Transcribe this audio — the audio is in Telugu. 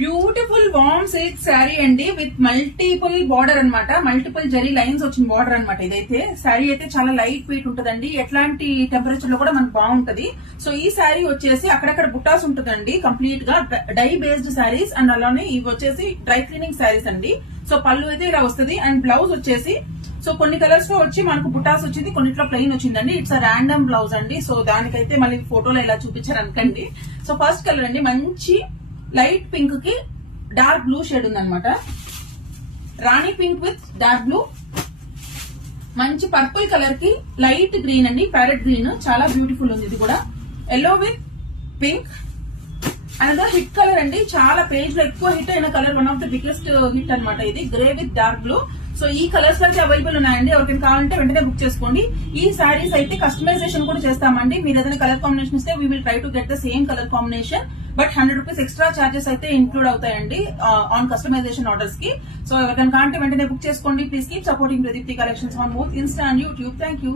బ్యూటిఫుల్ వార్మ్ సిల్క్ శారీ అండి విత్ మల్టిపుల్ బార్డర్ అన్నమాట. మల్టిపుల్ జరీ లైన్స్ వచ్చిన బార్డర్ అన్నమాట. ఇదైతే శారీ అయితే చాలా లైట్ వెయిట్ ఉంటదండి. ఎట్లాంటి టెంపరేచర్ లో కూడా మనకు బాగుంటది. సో ఈ శారీ వచ్చేసి అక్కడక్కడ బుట్టాస్ ఉంటుందండి. కంప్లీట్ గా డై బేస్డ్ శారీస్ అండ్ అలానే ఇవి వచ్చేసి డ్రై క్లీనింగ్ శారీస్ అండి. సో పళ్ళు అయితే ఇలా వస్తుంది అండ్ బ్లౌజ్ వచ్చేసి సో కొన్ని కలర్స్ లో వచ్చి మనకు బుటాస్ వచ్చింది, కొన్నిట్లో ప్లెయిన్ వచ్చిందండి. ఇట్స్ అ ర్యాండమ్ బ్లౌజ్ అండి. సో దానికైతే మళ్ళీ ఫోటోలో ఇలా చూపించారు అనుకోండి. సో ఫస్ట్ కలర్ అండి మంచి లైట్ పింక్ కి డార్క్ బ్లూ షేడ్ ఉందన్నమాట. రాణి పింక్ విత్ డార్క్ బ్లూ. మంచి పర్పుల్ కలర్ కి లైట్ గ్రీన్ అండి, ప్యారెట్ గ్రీన్, చాలా బ్యూటిఫుల్ ఉంది ఇది కూడా. Yellow with pink. Another hit colour అండి, చాలా పేజ్ లో ఎక్కువ హిట్ అయిన colour, one of the biggest hit అన్నమాట ఇది. Grey with dark blue. So ఈ కలర్స్ అయితే అవైలబుల్ ఉన్నాయండి. ఎవరికైనా కావాలంటే వెంటనే బుక్ చేసుకోండి. ఈ సారీస్ అయితే కస్టమైజేషన్ కూడా చేస్తామండి. మీరు ఏదైనా కలర్ కాంబినేషన్ ఇస్తే we will try to get the same colour combination. But 100 rupees extra charges అయితే ఇంక్లూడ్ అవుతాయండి ఆన్ కస్టమైజేషన్ ఆర్డర్స్ కి. సో ఎవరికైనా కావాలంటే వెంటనే బుక్ చేసుకోండి. Please keep supporting Pradeepti collections on both Insta and YouTube. Thank you.